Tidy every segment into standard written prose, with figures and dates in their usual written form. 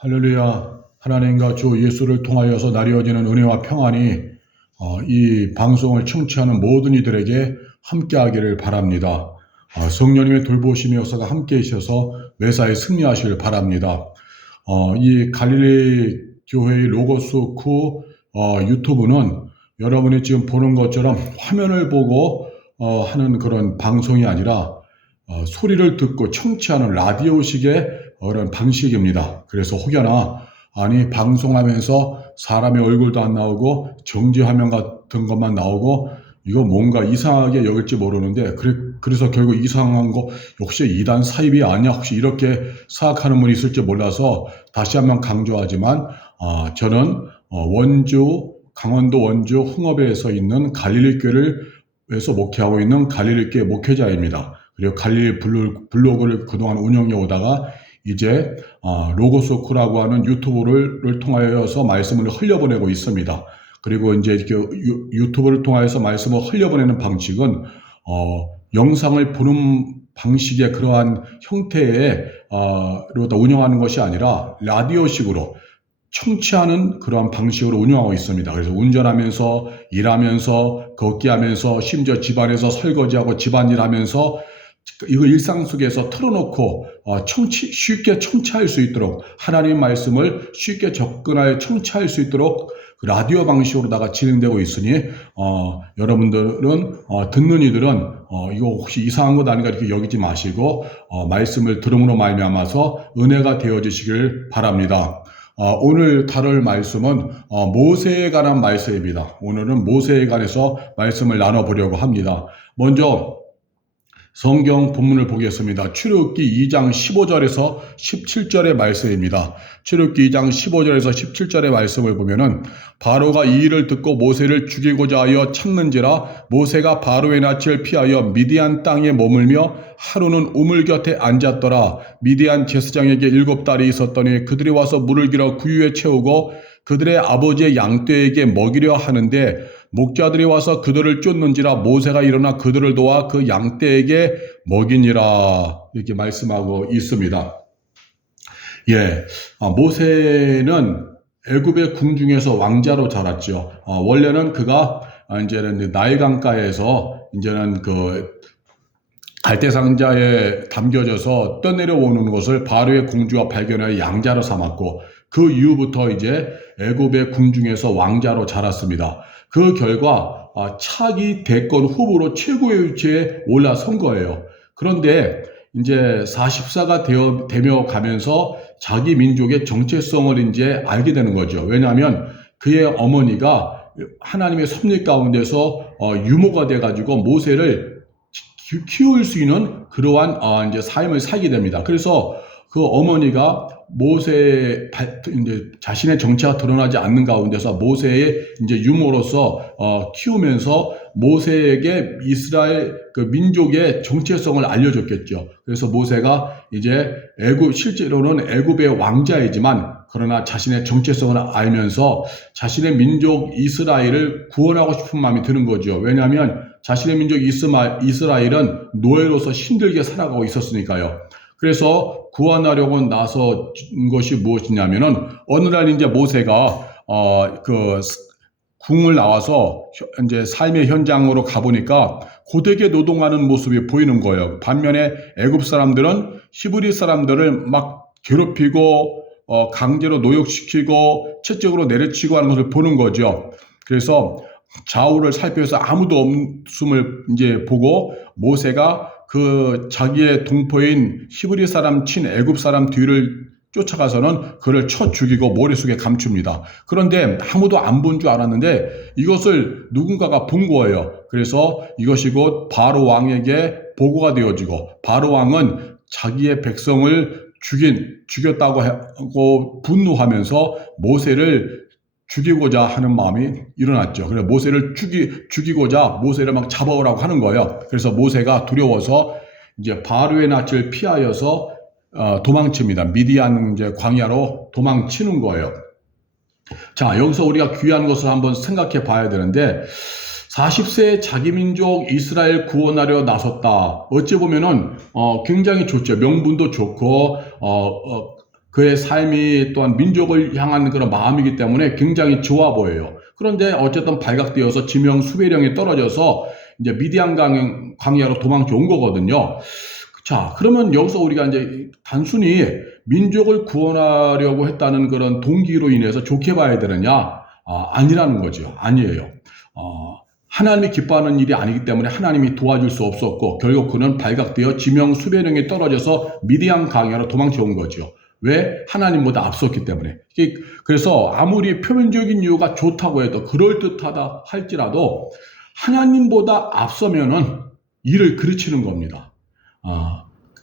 할렐루야. 하나님과 주 예수를 통하여서 나뉘어지는 은혜와 평안이 이 방송을 청취하는 모든 이들에게 함께하기를 바랍니다. 성령님의 돌보심이 역사가 함께 있어서 매사에 승리하시길 바랍니다. 이 갈릴리 교회의 로고스 쿠 유튜브는 여러분이 지금 보는 것처럼 화면을 보고 하는 그런 방송이 아니라 소리를 듣고 청취하는 라디오식의 그런 방식입니다. 그래서 혹여나 방송하면서 사람의 얼굴도 안 나오고 정지 화면 같은 것만 나오고 이거 뭔가 이상하게 여길지 모르는데 그래서 결국 이상한 거 혹시 이단 사입이 아니야 혹시 이렇게 생각하는 분이 있을지 몰라서 다시 한번 강조하지만 저는 강원도 원주 흥업에서 있는 갈릴리 교회에서 목회하고 있는 갈릴리 교회 목회자입니다. 그리고 갈릴리 블로그를 그동안 운영해 오다가 이제 로고소크라고 하는 유튜브를 통하여서 말씀을 흘려보내고 있습니다. 그리고 이제 유튜브를 통하여서 말씀을 흘려보내는 방식은 영상을 보는 방식의 그러한 형태의 운영하는 것이 아니라 라디오식으로 청취하는 그러한 방식으로 운영하고 있습니다. 그래서 운전하면서 일하면서 걷기하면서 심지어 집안에서 설거지하고 집안일 하면서 이거 일상 속에서 틀어놓고 쉽게 청취할 수 있도록 하나님의 말씀을 쉽게 접근하여 청취할 수 있도록 라디오 방식으로다가 진행되고 있으니 여러분들은 듣는 이들은 이거 혹시 이상한 것 아닌가 이렇게 여기지 마시고 말씀을 들음으로 말미암아서 은혜가 되어지시길 바랍니다. 오늘 다룰 말씀은 모세에 관한 말씀입니다. 오늘은 모세에 관해서 말씀을 나눠보려고 합니다. 먼저 성경 본문을 보겠습니다. 출애굽기 2장 15절에서 17절의 말씀입니다. 출애굽기 2장 15절에서 17절의 말씀을 보면은 바로가 이 일을 듣고 모세를 죽이고자 하여 찾는지라 모세가 바로의 낯을 피하여 미디안 땅에 머물며 하루는 우물 곁에 앉았더라. 미디안 제사장에게 7달이 있었더니 그들이 와서 물을 길어 구유에 채우고 그들의 아버지의 양떼에게 먹이려 하는데 목자들이 와서 그들을 쫓는지라 모세가 일어나 그들을 도와 그 양떼에게 먹이니라 이렇게 말씀하고 있습니다. 모세는 애굽의 궁중에서 왕자로 자랐죠. 원래는 그가 이제는 나일 강가에서 이제는 그 갈대상자에 담겨져서 떠내려오는 것을 바로의 공주가 발견하여 양자로 삼았고 그 이후부터 이제 애굽의 궁중에서 왕자로 자랐습니다. 그 결과 차기 대권 후보로 최고의 위치에 올라선 거예요. 그런데 이제 44가 되며 가면서 자기 민족의 정체성을 이제 알게 되는 거죠. 왜냐하면 그의 어머니가 하나님의 섭리 가운데서 유모가 돼가지고 모세를 키울 수 있는 그러한 이제 삶을 살게 됩니다. 그래서 그 어머니가 모세의 이제 자신의 정체가 드러나지 않는 가운데서 모세의 이제 유모로서 키우면서 모세에게 이스라엘 그 민족의 정체성을 알려줬겠죠. 그래서 모세가 이제 실제로는 애굽의 왕자이지만 그러나 자신의 정체성을 알면서 자신의 민족 이스라엘을 구원하고 싶은 마음이 드는 거죠. 왜냐하면 자신의 민족 이스라엘은 노예로서 힘들게 살아가고 있었으니까요. 그래서 구원하려고 나선 것이 무엇이냐면은 어느 날 이제 모세가 그 궁을 나와서 이제 삶의 현장으로 가보니까 고되게 노동하는 모습이 보이는 거예요. 반면에 애굽 사람들은 히브리 사람들을 막 괴롭히고 강제로 노역시키고 채찍으로 내려치고 하는 것을 보는 거죠. 그래서 좌우를 살펴서 아무도 없음을 이제 보고 모세가 그 자기의 동포인 히브리 사람 친 애굽 사람 뒤를 쫓아가서는 그를 쳐 죽이고 머릿속에 감춥니다. 그런데 아무도 안 본 줄 알았는데 이것을 누군가가 본 거예요. 그래서 이것이 곧 바로 왕에게 보고가 되어지고 바로 왕은 자기의 백성을 죽였다고 하고 분노하면서 모세를 죽이고자 하는 마음이 일어났죠. 그래서 모세를 죽이고자 모세를 막 잡아오라고 하는 거예요. 그래서 모세가 두려워서 이제 바로의 낯을 피하여서 도망칩니다. 미디안 이제 광야로 도망치는 거예요. 자, 여기서 우리가 귀한 것을 한번 생각해 봐야 되는데 40세에 자기 민족 이스라엘 구원하려 나섰다. 어찌 보면은 굉장히 좋죠. 명분도 좋고 그의 삶이 또한 민족을 향한 그런 마음이기 때문에 굉장히 좋아 보여요. 그런데 어쨌든 발각되어서 지명 수배령이 떨어져서 이제 미디안 광야로 도망쳐 온 거거든요. 자, 그러면 여기서 우리가 이제 단순히 민족을 구원하려고 했다는 그런 동기로 인해서 좋게 봐야 되느냐? 아니라는 거죠. 아니에요. 하나님이 기뻐하는 일이 아니기 때문에 하나님이 도와줄 수 없었고 결국 그는 발각되어 지명 수배령이 떨어져서 미디안 광야로 도망쳐 온 거죠. 왜? 하나님보다 앞섰기 때문에. 그래서 아무리 표면적인 이유가 좋다고 해도 그럴듯하다 할지라도 하나님보다 앞서면은 일을 그르치는 겁니다.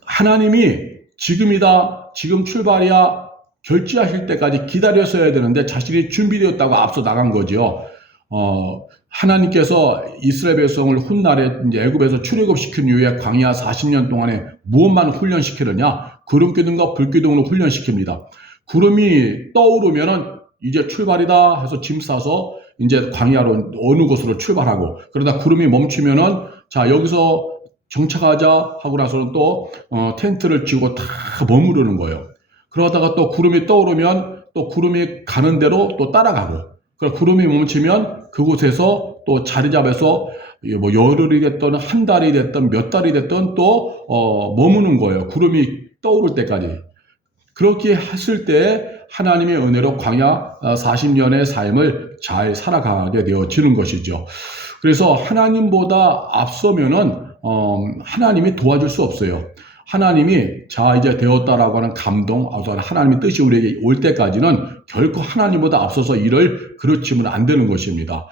하나님이 지금이다, 지금 출발이야 결지하실 때까지 기다렸어야 되는데 자신이 준비되었다고 앞서 나간 거죠. 하나님께서 이스라엘 백성을 훗날에 이제 애굽에서 출애굽시킨 이후에 광야 40년 동안에 무엇만 훈련시키느냐? 구름 기둥과 불 기둥으로 훈련시킵니다. 구름이 떠오르면은 이제 출발이다 해서 짐 싸서 이제 광야로 어느 곳으로 출발하고, 그러다 구름이 멈추면은 자 여기서 정착하자 하고 나서는 또 텐트를 치고 다 머무르는 거예요. 그러다가 또 구름이 떠오르면 또 구름이 가는 대로 또 따라가고, 구름이 멈추면 그곳에서 또 자리 잡아서 뭐 열흘이 됐든 한 달이 됐든 몇 달이 됐든 또 머무는 거예요. 구름이 떠오를 때까지. 그렇게 했을 때 하나님의 은혜로 광야 40년의 삶을 잘 살아가게 되어지는 것이죠. 그래서 하나님보다 앞서면은 하나님이 도와줄 수 없어요. 하나님이 자 이제 되었다라고 하는 감동, 하나님의 뜻이 우리에게 올 때까지는 결코 하나님보다 앞서서 일을 그르치면 안 되는 것입니다.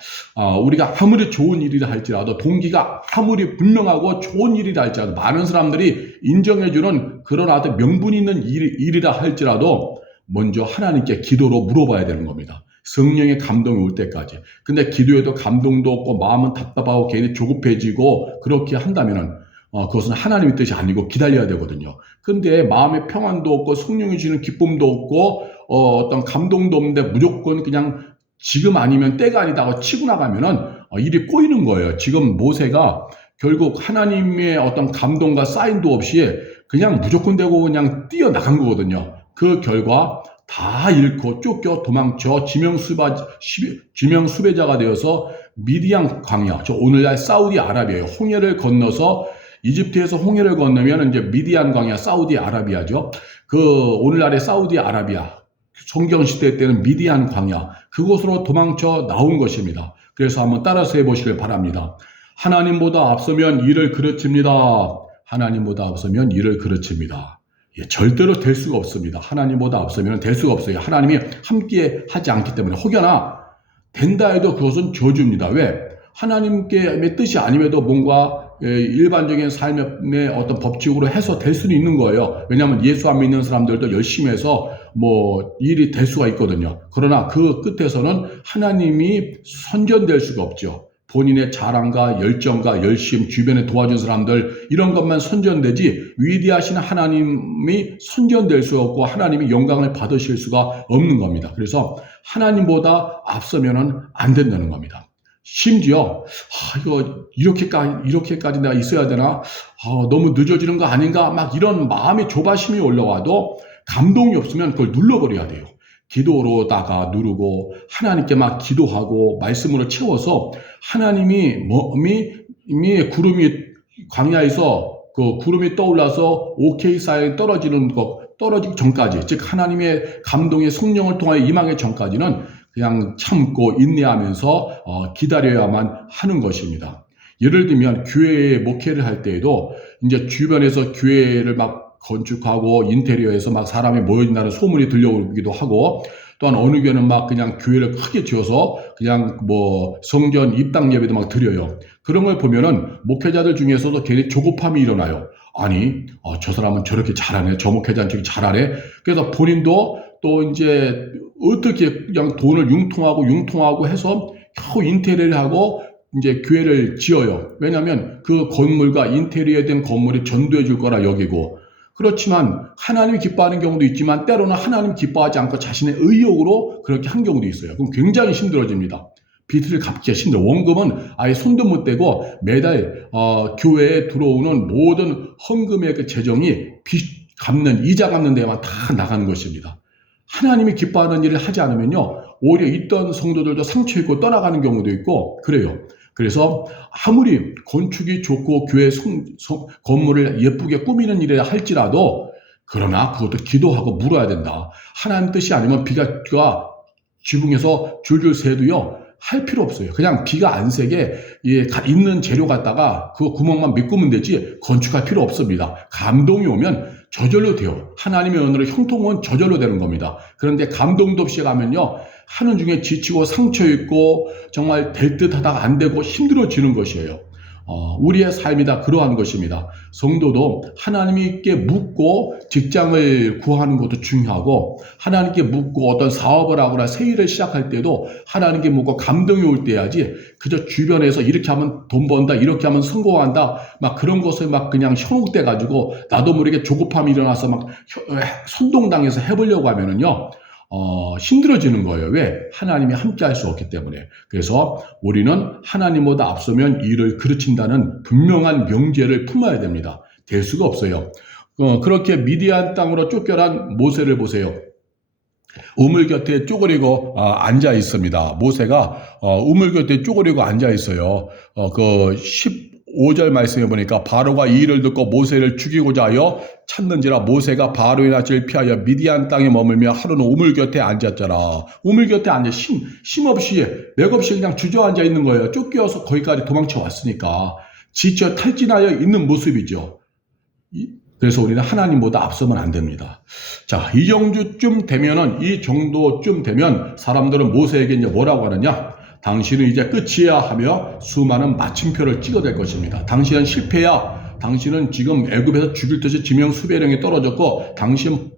우리가 아무리 좋은 일이라 할지라도, 동기가 아무리 분명하고 좋은 일이라 할지라도, 많은 사람들이 인정해주는 그런 아주 명분 있는 일이라 할지라도 먼저 하나님께 기도로 물어봐야 되는 겁니다. 성령의 감동이 올 때까지. 근데 기도에도 감동도 없고 마음은 답답하고 괜히 조급해지고 그렇게 한다면은 그것은 하나님의 뜻이 아니고 기다려야 되거든요. 근데 마음의 평안도 없고 성령이 주는 기쁨도 없고 어떤 감동도 없는데 무조건 그냥 지금 아니면 때가 아니다 하고 치고 나가면은 일이 꼬이는 거예요. 지금 모세가 결국 하나님의 어떤 감동과 사인도 없이 그냥 무조건 되고 그냥 뛰어나간 거거든요. 그 결과 다 잃고 쫓겨 도망쳐 지명 수배자가 되어서 미디안 광야, 오늘날 사우디아라비아예요. 홍해를 건너서 이집트에서 홍해를 건너면 이제 미디안 광야, 사우디아라비아죠. 오늘날의 사우디아라비아, 성경 시대 때는 미디안 광야, 그곳으로 도망쳐 나온 것입니다. 그래서 한번 따라서 해보시길 바랍니다. 하나님보다 앞서면 일을 그르칩니다. 하나님보다 앞서면 일을 그르칩니다. 절대로 될 수가 없습니다. 하나님보다 앞서면 될 수가 없어요. 하나님이 함께 하지 않기 때문에. 혹여나 된다 해도 그것은 저주입니다. 왜? 하나님의 뜻이 아님에도 뭔가 일반적인 삶의 어떤 법칙으로 해서 될 수는 있는 거예요. 왜냐하면 예수 안 믿는 사람들도 열심히 해서 뭐 일이 될 수가 있거든요. 그러나 그 끝에서는 하나님이 선전될 수가 없죠. 본인의 자랑과 열정과 열심, 주변에 도와준 사람들, 이런 것만 선전되지 위대하신 하나님이 선전될 수 없고 하나님이 영광을 받으실 수가 없는 겁니다. 그래서 하나님보다 앞서면은 안 된다는 겁니다. 심지어 이거 이렇게까지 내가 있어야 되나? 너무 늦어지는 거 아닌가? 막 이런 마음의 조바심이 올라와도 감동이 없으면 그걸 눌러버려야 돼요. 기도로다가 누르고 하나님께 막 기도하고 말씀으로 채워서 하나님이 이미 구름이 광야에서 그 구름이 떠올라서 오케이 사이에 떨어지기 전까지, 즉 하나님의 감동의 성령을 통하여 임하기 전까지는 그냥 참고 인내하면서 기다려야만 하는 것입니다. 예를 들면 교회에 목회를 할 때에도 이제 주변에서 교회를 막 건축하고 인테리어에서 막 사람이 모여진다는 소문이 들려오기도 하고, 또한 어느 교회는 막 그냥 교회를 크게 지어서 그냥 뭐 성전 입당 예배도 막 드려요. 그런 걸 보면은 목회자들 중에서도 괜히 조급함이 일어나요. 아니, 저 사람은 저렇게 잘하네. 저 목회자는 저렇게 잘하네. 그래서 본인도 또 이제 어떻게 그냥 돈을 융통하고 해서 겨우 인테리어를 하고 이제 교회를 지어요. 왜냐하면 그 건물과 인테리어에 된 건물이 전도해 줄 거라 여기고. 그렇지만 하나님이 기뻐하는 경우도 있지만 때로는 하나님 기뻐하지 않고 자신의 의욕으로 그렇게 한 경우도 있어요. 그럼 굉장히 힘들어집니다. 빚을 갚기가 힘들어. 원금은 아예 손도 못 대고 매달 교회에 들어오는 모든 헌금의 그 재정이 갚는 이자 갚는 데만 다 나가는 것입니다. 하나님이 기뻐하는 일을 하지 않으면요, 오히려 있던 성도들도 상처 입고 떠나가는 경우도 있고 그래요. 그래서 아무리 건축이 좋고 교회 건물을 예쁘게 꾸미는 일이라 할지라도 그러나 그것도 기도하고 물어야 된다. 하나님 뜻이 아니면 비가 지붕에서 줄줄 새도요 할 필요 없어요. 그냥 비가 안 새게 있는 재료 갖다가 그 구멍만 메꾸면 되지 건축할 필요 없습니다. 감동이 오면 저절로 돼요. 하나님의 은혜로 형통은 저절로 되는 겁니다. 그런데 감동도 없이 가면요, 하는 중에 지치고 상처 입고 정말 될 듯 하다가 안 되고 힘들어지는 것이에요. 우리의 삶이 다 그러한 것입니다. 성도도 하나님께 묻고 직장을 구하는 것도 중요하고, 하나님께 묻고 어떤 사업을 하거나 새 일을 시작할 때도 하나님께 묻고 감동이 올 때야지, 그저 주변에서 이렇게 하면 돈 번다, 이렇게 하면 성공한다, 막 그런 것을 막 그냥 현혹돼 가지고 나도 모르게 조급함이 일어나서 막 선동당해서 해보려고 하면은요, 힘들어지는 거예요. 왜? 하나님이 함께 할 수 없기 때문에. 그래서 우리는 하나님보다 앞서면 일을 그르친다는 분명한 명제를 품어야 됩니다. 될 수가 없어요. 그렇게 미디안 땅으로 쫓겨난 모세를 보세요. 우물 곁에 쪼그리고 앉아 있습니다. 모세가 우물 곁에 쪼그리고 앉아 있어요. 15절 말씀해 보니까 바로가 이 일을 듣고 모세를 죽이고자 하여 찾는지라 모세가 바로의 낯을 피하여 미디안 땅에 머물며 하루는 우물 곁에 앉았더라. 우물 곁에 앉아 힘없이 맥없이 그냥 주저앉아 있는 거예요. 쫓겨서 거기까지 도망쳐 왔으니까 지쳐 탈진하여 있는 모습이죠. 그래서 우리는 하나님보다 앞서면 안 됩니다. 자, 이 정도쯤 되면 사람들은 모세에게 이제 뭐라고 하느냐? 당신은 이제 끝이야 하며 수많은 마침표를 찍어댈 것입니다. 당신은 실패야. 당신은 지금 애굽에서 죽일 듯이 지명 수배령이 떨어졌고, 당신을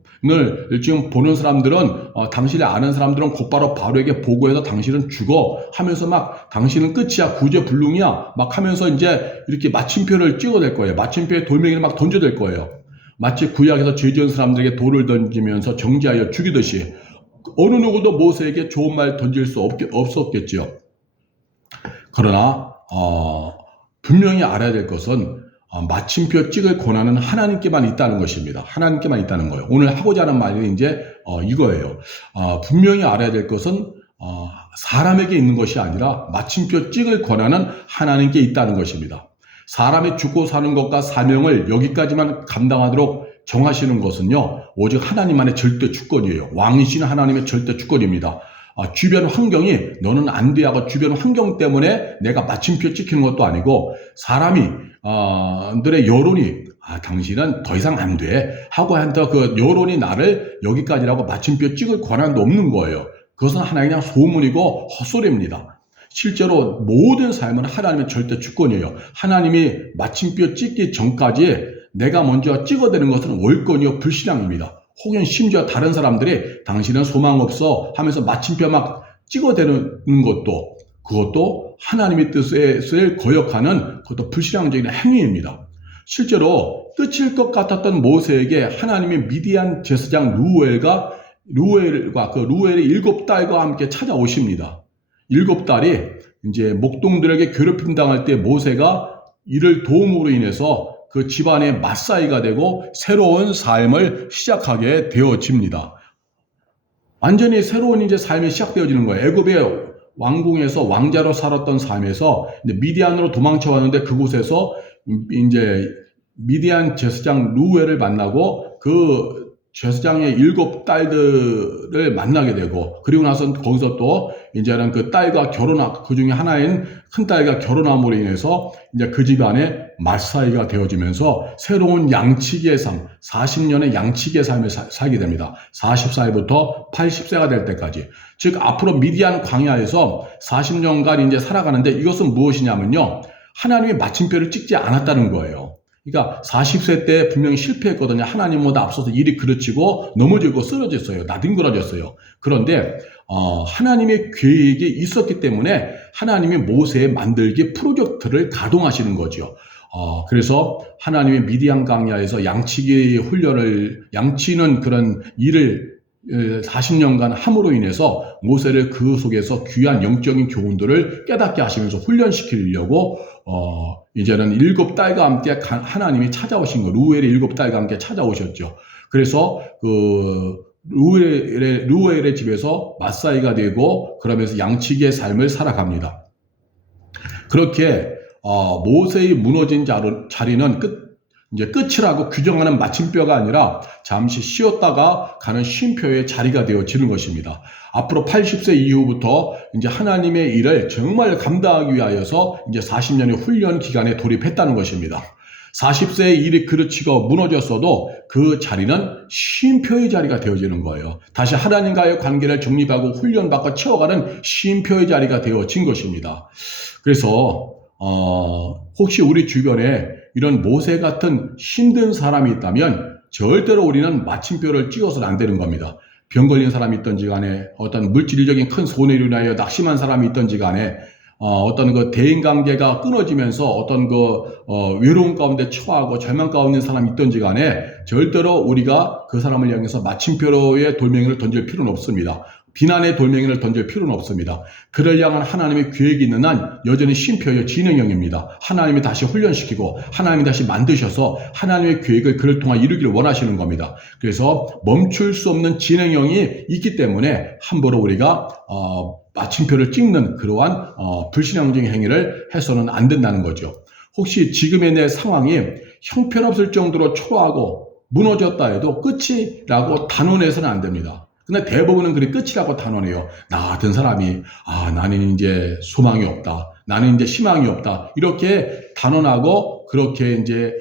지금 보는 사람들은 당신을 아는 사람들은 곧바로 바로에게 보고해서 당신은 죽어 하면서 막 당신은 끝이야, 구제불능이야 막 하면서 이제 이렇게 마침표를 찍어댈 거예요. 마침표에 돌멩이를 막 던져댈 거예요. 마치 구약에서 죄 지은 사람들에게 돌을 던지면서 정죄하여 죽이듯이 어느 누구도 모세에게 좋은 말 던질 수 없었겠지요. 그러나 분명히 알아야 될 것은 마침표 찍을 권한은 하나님께만 있다는 것입니다. 하나님께만 있다는 거예요. 오늘 하고자 하는 말이 이제 이거예요. 분명히 알아야 될 것은 사람에게 있는 것이 아니라 마침표 찍을 권한은 하나님께 있다는 것입니다. 사람이 죽고 사는 것과 사명을 여기까지만 감당하도록 정하시는 것은요, 오직 하나님만의 절대 주권이에요. 왕이신 하나님의 절대 주권입니다. 주변 환경이 너는 안 돼 하고 주변 환경 때문에 내가 마침표 찍히는 것도 아니고, 사람들의 여론이 당신은 더 이상 안 돼 하고 한다, 그 여론이 나를 여기까지라고 마침표 찍을 권한도 없는 거예요. 그것은 하나의 그냥 소문이고 헛소리입니다. 실제로 모든 삶은 하나님의 절대 주권이에요. 하나님이 마침표 찍기 전까지 내가 먼저 찍어대는 것은 월권이요 불신앙입니다. 혹은 심지어 다른 사람들이 당신은 소망 없어 하면서 마침표 막 찍어대는 것도, 그것도 하나님의 뜻을 거역하는 그것도 불신앙적인 행위입니다. 실제로 끝일 것 같았던 모세에게 하나님이 미디안 제사장 루엘과 그 루엘의 7딸과 함께 찾아오십니다. 7딸이 이제 목동들에게 괴롭힘 당할 때 모세가 이를 도움으로 인해서 그 집안의 맞사이가 되고 새로운 삶을 시작하게 되어집니다. 완전히 새로운 이제 삶이 시작되어지는 거예요. 애굽의 왕궁에서 왕자로 살았던 삶에서 미디안으로 도망쳐 왔는데, 그곳에서 이제 미디안 제사장 루엘을 만나고 그 제사장의 7딸들을 만나게 되고, 그리고 나서 거기서 또 이제는 그 딸과 그 중에 하나인 큰 딸과 결혼함으로 인해서 이제 그 집안의 맞사이가 되어지면서 새로운 양치기의 삶, 40년의 양치기의 삶을 살게 됩니다. 40살부터 80세가 될 때까지. 즉, 앞으로 미디안 광야에서 40년간 이제 살아가는데, 이것은 무엇이냐면요, 하나님의 마침표를 찍지 않았다는 거예요. 그러니까 40세 때 분명히 실패했거든요. 하나님보다 앞서서 일이 그르치고 넘어지고 쓰러졌어요. 나뒹굴어졌어요. 그런데 하나님의 계획이 있었기 때문에 하나님이 모세의 만들기 프로젝트를 가동하시는 거죠. 그래서 하나님의 미디안 광야에서 양치기 훈련을, 양치는 그런 일을 40년간 함으로 인해서 모세를 그 속에서 귀한 영적인 교훈들을 깨닫게 하시면서 훈련시키려고 이제는 7달과 함께 하나님이 찾아오신 거, 루엘의 7달과 함께 찾아오셨죠. 그래서 그 루엘의 집에서 마사이가 되고 그러면서 양치기의 삶을 살아갑니다. 그렇게 모세의 무너진 자리는 이제 끝이라고 규정하는 마침표가 아니라 잠시 쉬었다가 가는 쉼표의 자리가 되어지는 것입니다. 앞으로 80세 이후부터 이제 하나님의 일을 정말 감당하기 위하여서 이제 40년의 훈련 기간에 돌입했다는 것입니다. 40세의 일이 그르치고 무너졌어도 그 자리는 쉼표의 자리가 되어지는 거예요. 다시 하나님과의 관계를 정립하고 훈련받고 채워가는 쉼표의 자리가 되어진 것입니다. 그래서 혹시 우리 주변에 이런 모세 같은 힘든 사람이 있다면 절대로 우리는 마침표를 찍어서는 안 되는 겁니다. 병 걸린 사람이 있든지 간에 어떤 물질적인 큰 손해로 인하여 낙심한 사람이 있든지 간에 어떤 그 대인관계가 끊어지면서 어떤 외로움 가운데 처하고 절망 가운데 있는 사람이 있든지 간에 절대로 우리가 그 사람을 향해서 마침표의 돌멩이를 던질 필요는 없습니다. 비난의 돌멩이를 던질 필요는 없습니다. 그를 향한 하나님의 계획이 있는 한 여전히 쉼표의 진행형입니다. 하나님이 다시 훈련시키고 하나님이 다시 만드셔서 하나님의 계획을 그를 통해 이루기를 원하시는 겁니다. 그래서 멈출 수 없는 진행형이 있기 때문에 함부로 우리가 마침표를 찍는 그러한 불신앙적인 행위를 해서는 안 된다는 거죠. 혹시 지금의 내 상황이 형편없을 정도로 초라하고 무너졌다 해도 끝이라고 단언해서는 안 됩니다. 근데 대부분은 그게 끝이라고 단언해요. 나 같은 사람이 나는 이제 소망이 없다. 나는 이제 희망이 없다. 이렇게 단언하고 그렇게 이제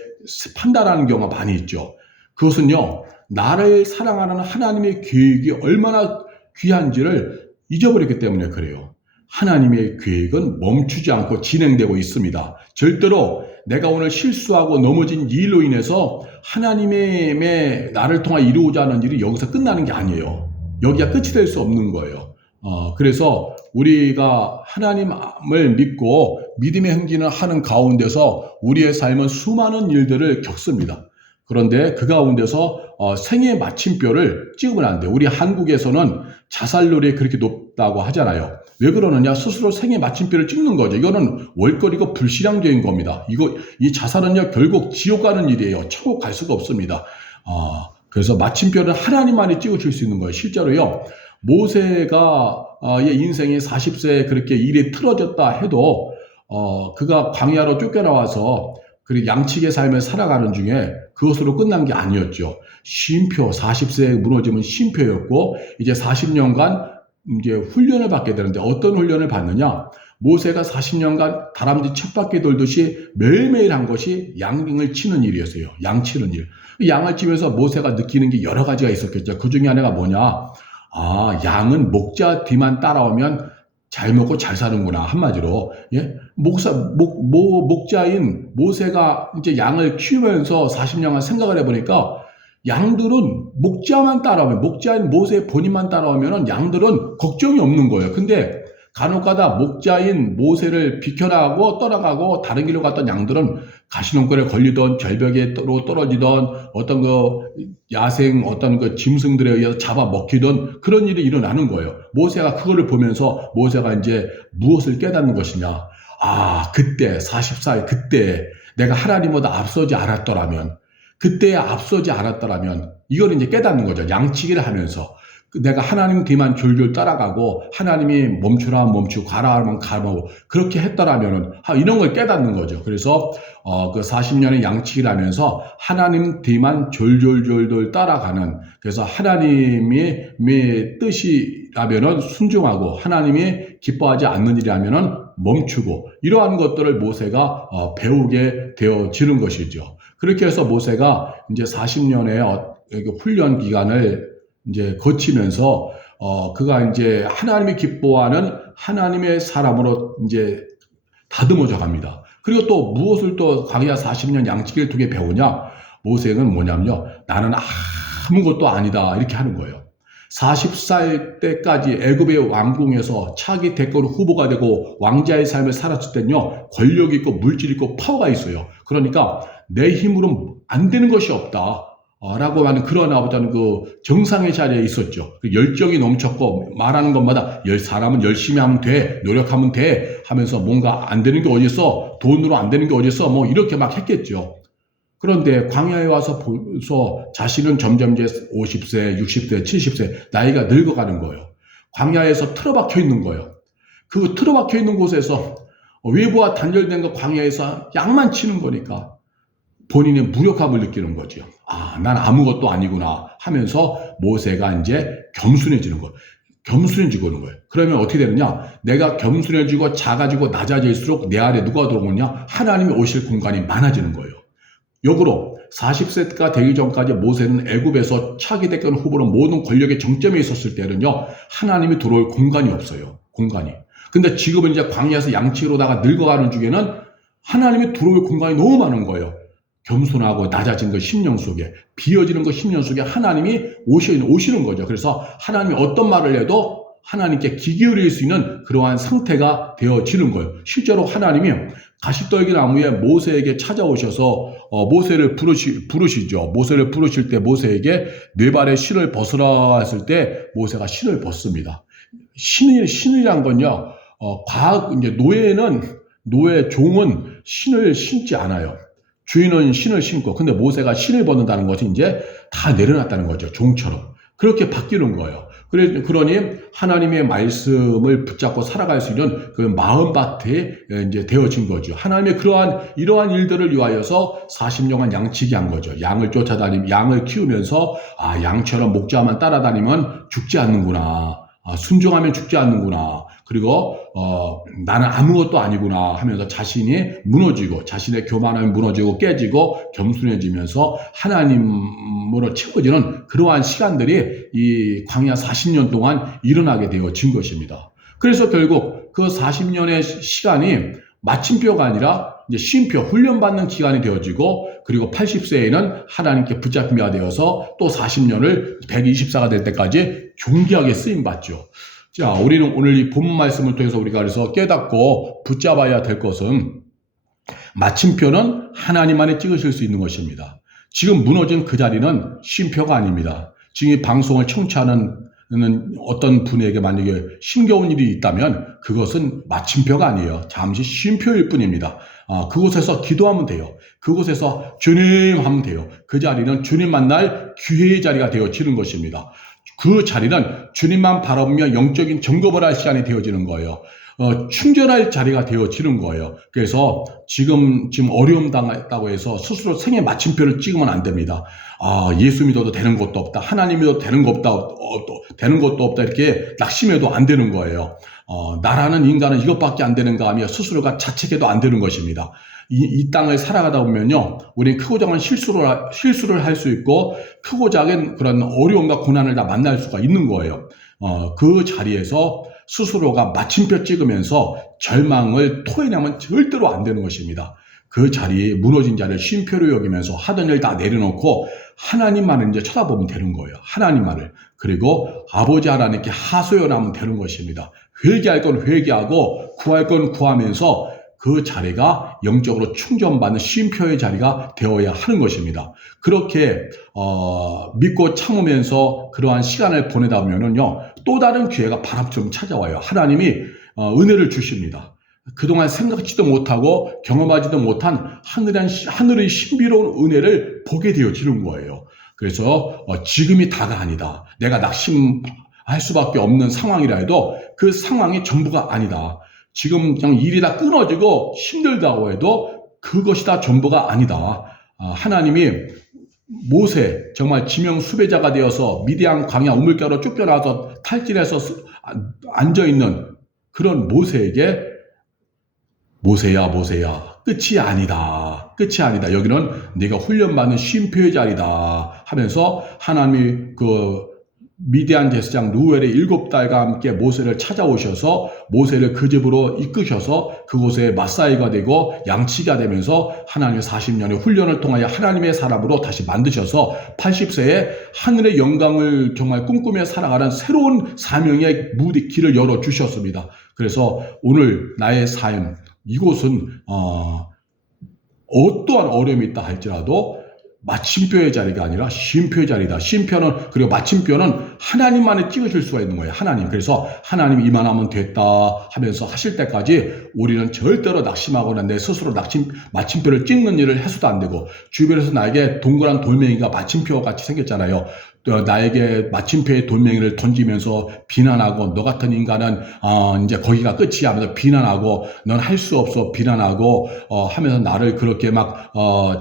판단하는 경우가 많이 있죠. 그것은요, 나를 사랑하는 하나님의 계획이 얼마나 귀한지를 잊어버렸기 때문에 그래요. 하나님의 계획은 멈추지 않고 진행되고 있습니다. 절대로 내가 오늘 실수하고 넘어진 일로 인해서 하나님의 나를 통해 이루고자 하는 일이 여기서 끝나는 게 아니에요. 여기가 끝이 될 수 없는 거예요. 그래서 우리가 하나님을 믿고 믿음의 행진을 하는 가운데서 우리의 삶은 수많은 일들을 겪습니다. 그런데 그 가운데서 생의 마침표를 찍으면 안 돼요. 우리 한국에서는 자살률이 그렇게 높다고 하잖아요. 왜 그러느냐? 스스로 생의 마침표를 찍는 거죠. 이거는 월거리고 불신앙적인 겁니다. 이 자살은요, 결국 지옥 가는 일이에요. 천국 갈 수가 없습니다. 그래서 마침표를 하나님만이 찍어줄 수 있는 거예요. 실제로요, 모세가 인생이 40세에 그렇게 일이 틀어졌다 해도 그가 광야로 쫓겨나와서 그리고 양치기의 삶을 살아가는 중에 그것으로 끝난 게 아니었죠. 쉼표, 40세에 무너지면 쉼표였고 이제 40년간 이제 훈련을 받게 되는데 어떤 훈련을 받느냐? 모세가 40년간 다람쥐 쳇바퀴 돌듯이 매일매일 한 것이 양을 치는 일이었어요. 양 치는 일. 양을 치면서 모세가 느끼는 게 여러 가지가 있었겠죠. 그 중에 하나가 뭐냐? 양은 목자 뒤만 따라오면 잘 먹고 잘 사는구나. 한마디로. 예? 목자인 모세가 이제 양을 키우면서 40년간 생각을 해보니까 양들은 목자만 따라오면, 목자인 모세 본인만 따라오면 양들은 걱정이 없는 거예요. 근데 간혹가다 목자인 모세를 비켜나가고 떠나가고 다른 길로 갔던 양들은 가시덤불에 걸리던 절벽으로 떨어지던 어떤 야생 어떤 짐승들에 의해서 잡아 먹히던 그런 일이 일어나는 거예요. 모세가 그거를 보면서 모세가 이제 무엇을 깨닫는 것이냐. 그때 40살 그때 내가 하나님보다 앞서지 않았더라면, 그때에 앞서지 않았더라면, 이걸 이제 깨닫는 거죠. 양치기를 하면서. 내가 하나님 뒤만 졸졸 따라가고 하나님이 멈추라 하면 멈추고 가라 하면 가고 그렇게 했더라면 이런 걸 깨닫는 거죠. 그래서 그 40년의 양치기를 하면서 하나님 뒤만 졸졸졸 따라가는, 그래서 하나님의 뜻이라면은 순종하고 하나님이 기뻐하지 않는 일이라면은 멈추고, 이러한 것들을 모세가 배우게 되어지는 것이죠. 그렇게 해서 모세가 이제 40년의 훈련 기간을 이제 거치면서 그가 이제 하나님이 기뻐하는 하나님의 사람으로 이제 다듬어져 갑니다. 그리고 또 무엇을 또 광야 40년 양치기를 통해 배우냐? 모세는 뭐냐면요, 나는 아무것도 아니다 이렇게 하는 거예요. 40살 때까지 애굽의 왕궁에서 차기 대권 후보가 되고 왕자의 삶을 살았을 때는요, 권력이 있고 물질이 있고 파워가 있어요. 그러니까 내 힘으로는 안 되는 것이 없다. 라고 하는 그런 아버지는 그 정상의 자리에 있었죠. 그 열정이 넘쳤고 말하는 것마다 사람은 열심히 하면 돼, 노력하면 돼 하면서 뭔가 안 되는 게 어딨어, 돈으로 안 되는 게 어딨어, 뭐 이렇게 막 했겠죠. 그런데 광야에 와서 벌써 자신은 점점 이제 50세, 60세, 70세 나이가 늙어가는 거예요. 광야에서 틀어박혀 있는 거예요. 그 틀어박혀 있는 곳에서 외부와 단절된 그 광야에서 양만 치는 거니까 본인의 무력함을 느끼는 거죠. 난 아무것도 아니구나 하면서 모세가 이제 겸손해지는 거예요. 겸손해지고 거예요. 그러면 어떻게 되느냐? 내가 겸손해지고 작아지고 낮아질수록 내 아래 누가 들어오느냐? 하나님이 오실 공간이 많아지는 거예요. 역으로 40세가 되기 전까지 모세는 애굽에서 차기 대권 후보로 모든 권력의 정점에 있었을 때는요, 하나님이 들어올 공간이 없어요. 공간이. 근데 지금은 이제 광야에서 양치로다가 늙어가는 중에는 하나님이 들어올 공간이 너무 많은 거예요. 겸손하고 낮아진 그 심령 속에, 비어지는 그 심령 속에 하나님이 오시는 거죠. 그래서 하나님이 어떤 말을 해도 하나님께 귀 기울일 수 있는 그러한 상태가 되어지는 거예요. 실제로 하나님이 가시떨기 나무에 모세에게 찾아오셔서 모세를 부르시죠. 모세를 부르실 때 모세에게 네 발의 신을 벗으라 했을 때 모세가 신을 벗습니다. 신이란 건요, 이제 노예 종은 신을 신지 않아요. 주인은 신을 신고, 근데 모세가 신을 벗는다는 것이 이제 다 내려놨다는 거죠. 종처럼. 그렇게 바뀌는 거예요. 그러니 하나님의 말씀을 붙잡고 살아갈 수 있는 그 마음밭에 이제 되어진 거죠. 하나님의 이러한 일들을 위하여서 40년간 양치기 한 거죠. 양을 쫓아다니면, 양을 키우면서, 양처럼 목자만 따라다니면 죽지 않는구나. 순종하면 죽지 않는구나. 그리고 나는 아무것도 아니구나 하면서 자신이 무너지고, 자신의 교만함이 무너지고 깨지고 겸손해지면서 하나님으로 채워지는 그러한 시간들이 이 광야 40년 동안 일어나게 되어진 것입니다. 그래서 결국 그 40년의 시간이 마침표가 아니라 이제 쉼표, 훈련받는 기간이 되어지고, 그리고 80세에는 하나님께 붙잡히게 되어서 또 40년을 124가 될 때까지 존귀하게 쓰임받죠. 자, 우리는 오늘 이 본문 말씀을 통해서 우리가 그래서 깨닫고 붙잡아야 될 것은 마침표는 하나님만이 찍으실 수 있는 것입니다. 지금 무너진 그 자리는 쉼표가 아닙니다. 지금 이 방송을 청취하는 어떤 분에게 만약에 힘겨운 일이 있다면 그것은 마침표가 아니에요. 잠시 쉼표일 뿐입니다. 그곳에서 기도하면 돼요. 그곳에서 주님 하면 돼요. 그 자리는 주님 만날 기회의 자리가 되어지는 것입니다. 그 자리는 주님만 바라보며 영적인 점검을 할 시간이 되어지는 거예요. 충전할 자리가 되어지는 거예요. 그래서 지금 어려움 당했다고 해서 스스로 생애 마침표를 찍으면 안 됩니다. 예수 믿어도 되는 것도 없다. 하나님 믿어도 되는 것도 없다. 이렇게 낙심해도 안 되는 거예요. 나라는 인간은 이것밖에 안 되는가 하며 스스로가 자책해도 안 되는 것입니다. 이 땅을 살아가다 보면요, 우리는 크고 작은 실수를 할 수 있고, 크고 작은 그런 어려움과 고난을 다 만날 수가 있는 거예요. 그 자리에서 스스로가 마침표 찍으면서 절망을 토해내면 절대로 안 되는 것입니다. 그 자리에 무너진 자리를 쉼표로 여기면서 하던 일 다 내려놓고 하나님만을 이제 쳐다보면 되는 거예요. 하나님만을. 그리고 아버지 하나님께 하소연하면 되는 것입니다. 회개할 건 회개하고 구할 건 구하면서 그 자리가 영적으로 충전받는 쉼표의 자리가 되어야 하는 것입니다. 그렇게 믿고 참으면서 그러한 시간을 보내다 보면은요, 또 다른 기회가 바람처럼 찾아와요. 하나님이 은혜를 주십니다. 그동안 생각지도 못하고 경험하지도 못한 하늘의 신비로운 은혜를 보게 되어지는 거예요. 그래서 지금이 다가 아니다. 내가 낙심할 수밖에 없는 상황이라 해도 그 상황이 전부가 아니다. 지금 그냥 일이 다 끊어지고 힘들다고 해도 그것이 다 전부가 아니다. 하나님이 모세, 정말 지명 수배자가 되어서 미디안 광야 우물가로 쫓겨나서 탈진해서 앉아있는 그런 모세에게 모세야 끝이 아니다. 끝이 아니다. 여기는 네가 훈련받는 쉼표의 자리다 하면서 하나님이 미디안 제사장 루엘의 7달과 함께 모세를 찾아오셔서 모세를 그 집으로 이끄셔서 그곳에 마사이가 되고 양치가 되면서 하나님의 40년의 훈련을 통하여 하나님의 사람으로 다시 만드셔서 80세에 하늘의 영광을 정말 꿈꾸며 살아가는 새로운 사명의 길을 열어주셨습니다. 그래서 오늘 나의 삶, 이곳은 어떠한 어려움이 있다 할지라도 마침표의 자리가 아니라 쉼표의 자리다. 쉼표는, 그리고 마침표는 하나님만이 찍으실 수가 있는 거예요. 하나님. 그래서 하나님 이만하면 됐다 하면서 하실 때까지 우리는 절대로 낙심하거나 내 스스로 마침표를 찍는 일을 해서도 안 되고, 주변에서 나에게 동그란 돌멩이가 마침표 같이 생겼잖아요. 나에게 마침표의 돌멩이를 던지면서 비난하고, 너 같은 인간은 이제 거기가 끝이야 하면서 비난하고, 넌 할 수 없어 비난하고 하면서 나를 그렇게 막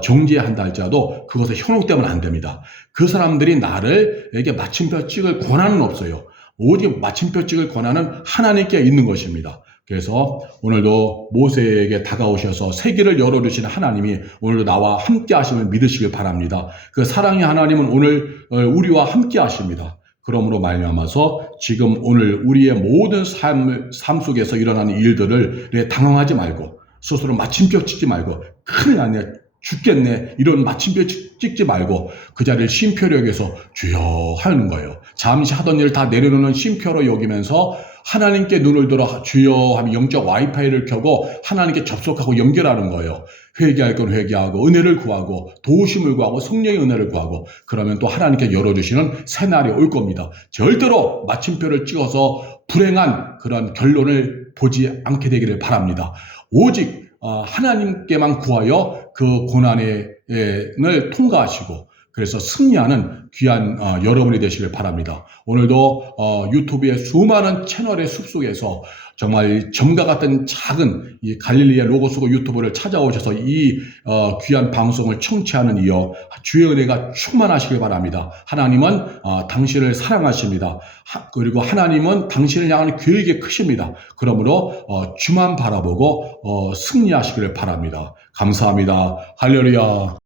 정죄한다 할지라도 그것에 현혹되면 안 됩니다. 그 사람들이 나에게 마침표 찍을 권한은 없어요. 오직 마침표 찍을 권한은 하나님께 있는 것입니다. 그래서 오늘도 모세에게 다가오셔서 세계를 열어주신 하나님이 오늘도 나와 함께 하심을 믿으시길 바랍니다. 그 사랑의 하나님은 오늘 우리와 함께 하십니다. 그러므로 말미암아서 지금 오늘 우리의 모든 삶 속에서 일어나는 일들을 당황하지 말고, 스스로 마침표 찍지 말고, 큰일 났네, 죽겠네, 이런 마침표 찍지 말고 그 자리를 쉼표로 여기서 주여 하는 거예요. 잠시 하던 일을 다 내려놓는 쉼표로 여기면서 하나님께 눈을 들어 주여 하면 영적 와이파이를 켜고 하나님께 접속하고 연결하는 거예요. 회개할 건 회개하고, 은혜를 구하고, 도우심을 구하고, 성령의 은혜를 구하고, 그러면 또 하나님께 열어주시는 새날이 올 겁니다. 절대로 마침표를 찍어서 불행한 그런 결론을 보지 않게 되기를 바랍니다. 오직 하나님께만 구하여 그 고난을 통과하시고, 그래서 승리하는 귀한 여러분이 되시길 바랍니다. 오늘도 유튜브의 수많은 채널의 숲속에서 정말 점과 같은 작은 이 갈릴리의 로고스고 유튜브를 찾아오셔서 이 귀한 방송을 청취하는 이여 주의 은혜가 충만하시길 바랍니다. 하나님은 당신을 사랑하십니다. 그리고 하나님은 당신을 향하는 계획이 크십니다. 그러므로 주만 바라보고 승리하시기를 바랍니다. 감사합니다. 할렐루야.